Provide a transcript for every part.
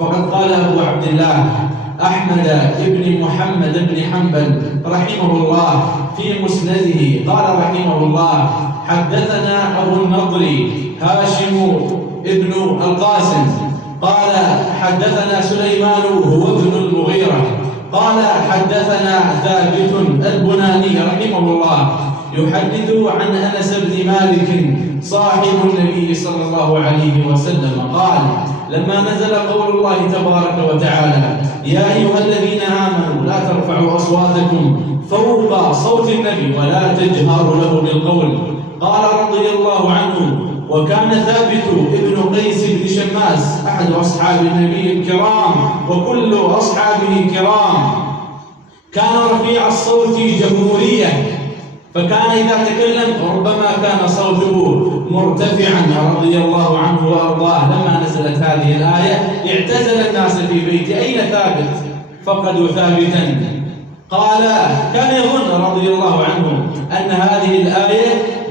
فقد قال أبو عبد الله أحمد بن محمد بن حنبل رحمه الله في مسنده قال رحمه الله: حدثنا أبو النضر هاشم ابن القاسم قال حدثنا سليمان هو ابن المغيرة قال حدثنا ثابت البناني رحمه الله يحدث عن أنس بن مالك صاحب النبي صلى الله عليه وسلم قال: لما نزل قول الله تبارك وتعالى: يا أيها الذين آمنوا لا ترفعوا أصواتكم فوق صوت النبي ولا تجهروا له بالقول، قال رضي الله عنه: وكان ثابت ابن قيس بن شماس أحد أصحاب النبي الكرام وكل أصحابه كرام، كان رفيع الصوت جمهوريا، فكان إذا تكلم ربما كان صوته مرتفعا رضي الله عنه وأرضاه. لما نزلت هذه الآية اعتزل الناس في بيت: أين ثابت؟ فقدوا ثابتا. قال: كان يظن رضي الله عنه أن هذه الآية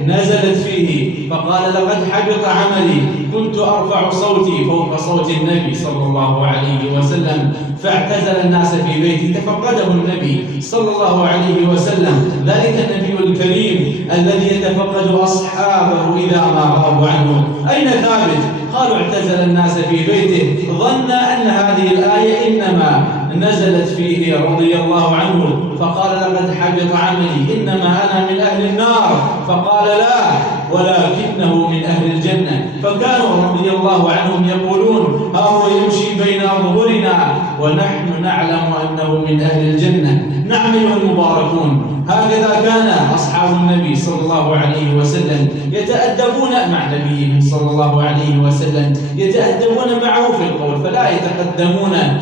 نزلت فيه، فقال: لقد حبط عملي، كنت أرفع صوتي فوق صوت النبي صلى الله عليه وسلم، فاعتزل الناس في بيته. تفقده النبي صلى الله عليه وسلم، ذلك النبي الكريم الذي يتفقد أصحابه إذا ما غابوا عنه: أين ثابت؟ قالوا: اعتزل الناس في بيته، ظن أن هذه الآية إنما نزلت فيه رضي الله عنه، فقال: لقد حبط عملي، إنما أنا من أهل النار. فقال: لا، ولكنه من أهل الجنة. فكانوا رضي الله عنهم يقولون: ها هو يمشي بين أظهرنا ونحن نعلم أنه من أهل الجنة. نعم أيها المباركون، هكذا كان أصحاب النبي صلى الله عليه وسلم يتأدبون مع نبيهم صلى الله عليه وسلم، يتأدبون معه في القول، فلا يتقدمونه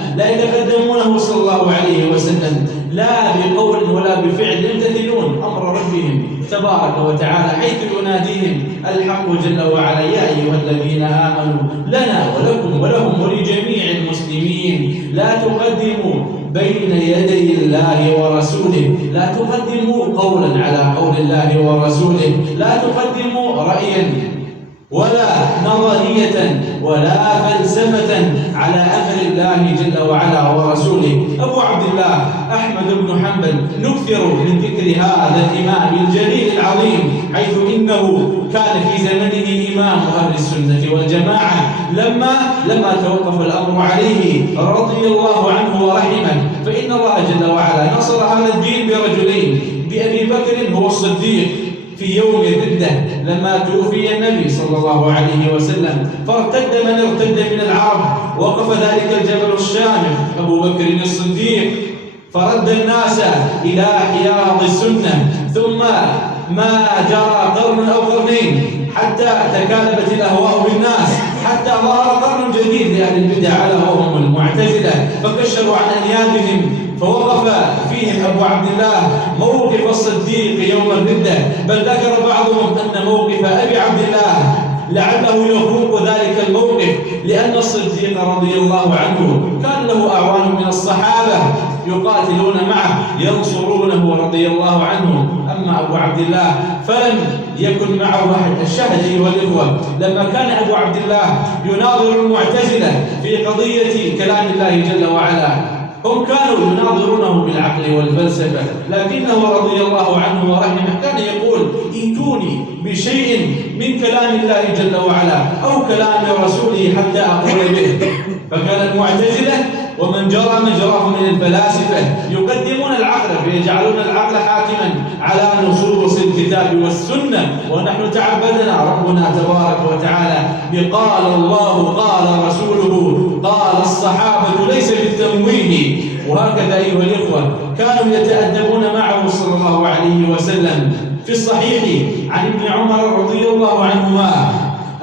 صلى الله عليه وسلم لا بقول ولا بفعل، يمتثلون أمر ربهم تبارك وتعالى حيث يناديهم الحق جل وعلا: يا أيها الذين آمنوا لنا ولكم ولهم ولجميع المسلمين لا تقدموا بين يدي الله ورسوله، لا تقدموا قولا على قول الله ورسوله، لا تقدموا رأيا ولا نظرية ولا فلسفة على أمر الله جل وعلا ورسوله. أبو عبد الله أحمد بن حنبل نكثر من ذكر هذا الإمام الجليل العظيم، حيث إنه كان في زمنه إمام أهل السنة والجماعة. لما توقف الأمر عليه رضي الله عنه ورحمه، فإن الله جل وعلا نصر هذا الدين برجلين: بأبي بكر هو الصديق في يوم الردة لما توفي النبي صلى الله عليه وسلم، فارتد من ارتد من العرب، وقف ذلك الجبل الشامخ أبو بكر الصديق فرد الناس إلى حياض السنة، ثم ما جرى قرن أو قرنين حتى تكالبت الأهواء بالناس، حتى ظهر قرن جديد لأهل البدع على وهم المعتزلة، فكشروا عن أنيابهم، فوقف فيهم أبو عبد الله موقف الصديق يوم الردة، بل ذكر بعضهم أن موقف أبي عبد الله لعله يفوق ذلك الموقف، لأن الصديق رضي الله عنه كان له أعوان من الصحابة يقاتلون معه ينصرونه رضي الله عنه. أما أبو عبد الله فلم يكن معه أحد. الشاهد أيها الإخوة، لما كان أبو عبد الله يناظر المعتزلة في قضية كلام الله جل وعلا، هم كانوا يناظرونه بالعقل والفلسفة، لكنه رضي الله عنه ورحمه كان يقول: ائتوني بشيء من كلام الله جل وعلا أو كلام رسوله حتى أقول به. فكان المعتزلة ومن جرى مجراه من الفلاسفة يقدمون العقل، فيجعلون العقل حاكما على نصوص الكتاب والسنة، ونحن تعبدنا ربنا تبارك وتعالى بقال الله قال رسوله قال الصحابة ليس بالتمويه. وهكذا أيها الإخوة كانوا يتأدبون معه صلى الله عليه وسلم. في الصحيح عن ابن عمر رضي الله عنهما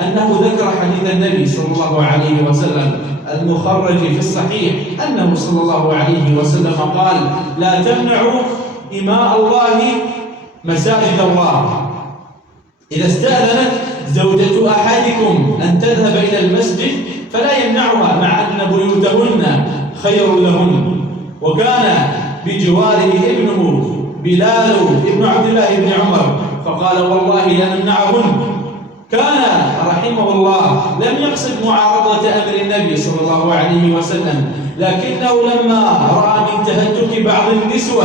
أنه ذكر حديث النبي صلى الله عليه وسلم المخرج في الصحيح أنه صلى الله عليه وسلم قال: لا تمنعوا إماء الله مساجد الله. إذا استأذنت زوجة أحدكم أن تذهب إلى المسجد فلا يمنعها، مع أن بيوتهن خير لهن. وكان بجواره ابنه بلال ابن عبد الله بن عمر، فقال: والله لنمنعهن. كان رحمه الله لم يقصد معارضة أمر النبي صلى الله عليه وسلم، لكنه لما رأى من تهتك بعض النسوة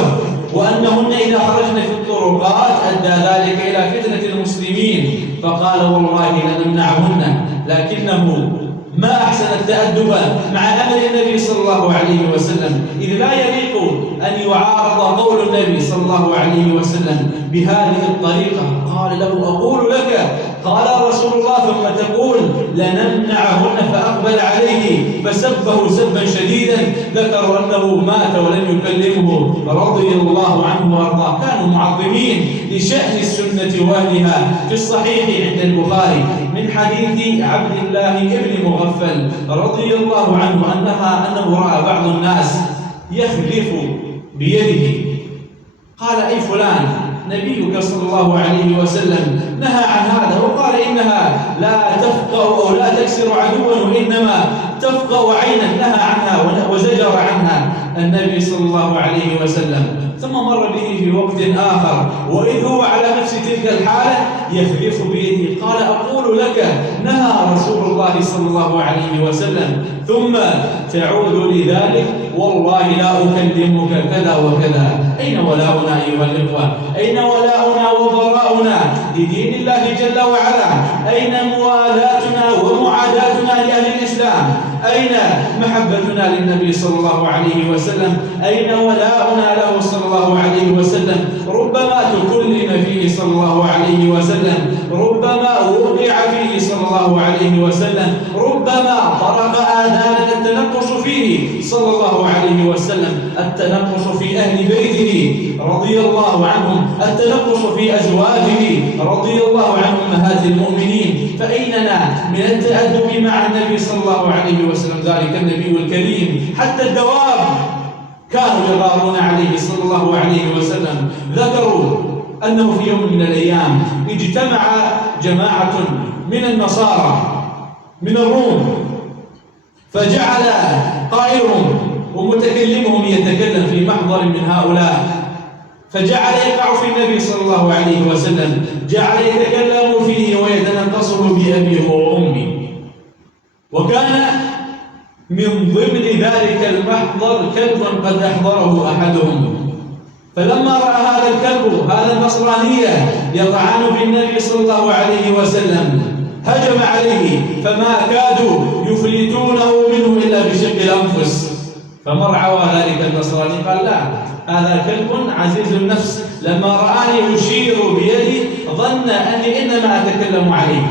وأنهن إذا خرجن في الطرقات أدى ذلك إلى فتنة المسلمين، فقال والله لنمنعهن، لكنه ما أحسن التأدب مع أمر النبي صلى الله عليه وسلم، إذ لا يليق أن يعارض قول النبي صلى الله عليه وسلم بهذه الطريقة. قال له أقول لك، قال رسول الله ثم تقول لنمنعهن، فأقبل عليه فسبه سبا شديدا، ذكروا أنه مات ولم يكلمه رضي الله عنه وأرضاه. كانوا معظمين لشأن السنة وأهلها. في الصحيح عند البخاري من حديث عبد الله بن مغفل رضي الله عنه أنه رأى بعض الناس يخلف بيده، قال أي فلان نبيك صلى الله عليه وسلم نهى عن هذا، وقال إنها لا تفقأ أو لا تكسر عدوا وإنما تفقأ عينا، نهى عنها وزجر عنها النبي صلى الله عليه وسلم. ثم مر به في وقت آخر وإذ هو على نفس تلك الحالة يخلف بيده، قال أقول لك نهى رسول الله صلى الله عليه وسلم، ثم تعود لذلك والله لا أكلمك كذا وكذا. أين ولاؤنا أيها الإخوة؟ أين ولاؤنا وبراؤنا لدين الله جل وعلا؟ أين موالاتنا ومعاداتنا لأهل الإسلام؟ أين محبتنا للنبي صلى الله عليه وسلم؟ أين ولاؤنا له صلى الله عليه وسلم؟ ربما تكلم فيه صلى الله عليه وسلم، ربما وقع فيه صلى الله عليه وسلم، ربما طرق آذاننا التنقص فيه صلى الله عليه وسلم، التنقص في أهل بيته رضي الله عنهم، التنقص في أزواجه رضي الله عنهم أمهات المؤمنين. فأيننا من التأدب مع النبي صلى الله عليه وسلم ذلك النبي الكريم؟ حتى الدواب كانوا يغارون عليه صلى الله عليه وسلم. ذكروا أنه في يوم من الأيام اجتمع جماعة من النصارى من الروم، فجعل قائلهم ومتكلمهم يتكلم في محضر من هؤلاء، فجعل يقع في النبي صلى الله عليه وسلم، جعل يتكلم فيه ويتنقصه بأبيه وأمي. وكان من ضمن ذلك المحضر كلب قد أحضره أحدهم، فلما رأى هذا الكلب هذا النصرانية يطعن بالنبي صلى الله عليه وسلم هجم عليه، فما كادوا يفلتونه منه إلا بشق الأنفس. فمرعوى ذلك النصراني قال لا، هذا كلب عزيز النفس، لما رآني أشير بيدي ظن أني إنما أتكلم عليه،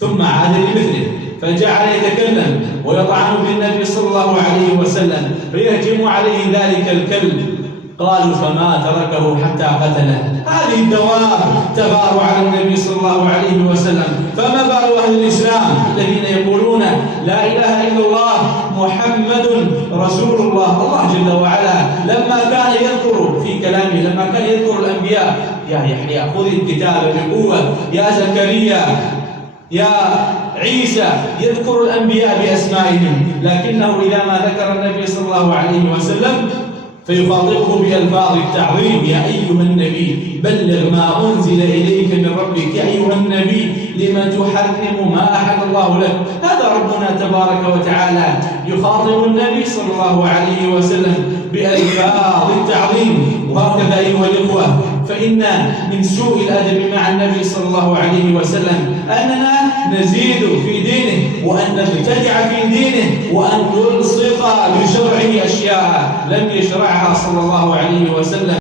ثم عاد لمثله فجعل يتكلم ويطعن بالنبي صلى الله عليه وسلم، فيهجم عليه ذلك الكلب. قالوا فما تركه حتى قتله. هذه الدواب تغار على النبي صلى الله عليه وسلم، فما بال أهل الإسلام الذين يقولون لا إله إلا الله محمد رسول الله؟ الله جل وعلا لما كان يذكر في كلامه، لما كان يذكر الأنبياء، يا يحيى خذ الكتاب بقوة، يا زكريا، يا عيسى، يذكر الأنبياء بأسمائهم، لكنه إذا ما ذكر النبي صلى الله عليه وسلم فيخاطبه بألفاظ التعظيم: يا أيها النبي بلغ ما أنزل إليك من ربك، يا أيها النبي لما تحرم ما أحل الله لك. هذا ربنا تبارك وتعالى يخاطب النبي صلى الله عليه وسلم بألفاظ التعظيم. وهكذا أيها الإخوة، فإن من سوء الأدب مع النبي صلى الله عليه وسلم أننا نزيد في دينه وأن نبتدع في دينه وأن نلصق بشرعه أشياء لم يشرعها صلى الله عليه وسلم.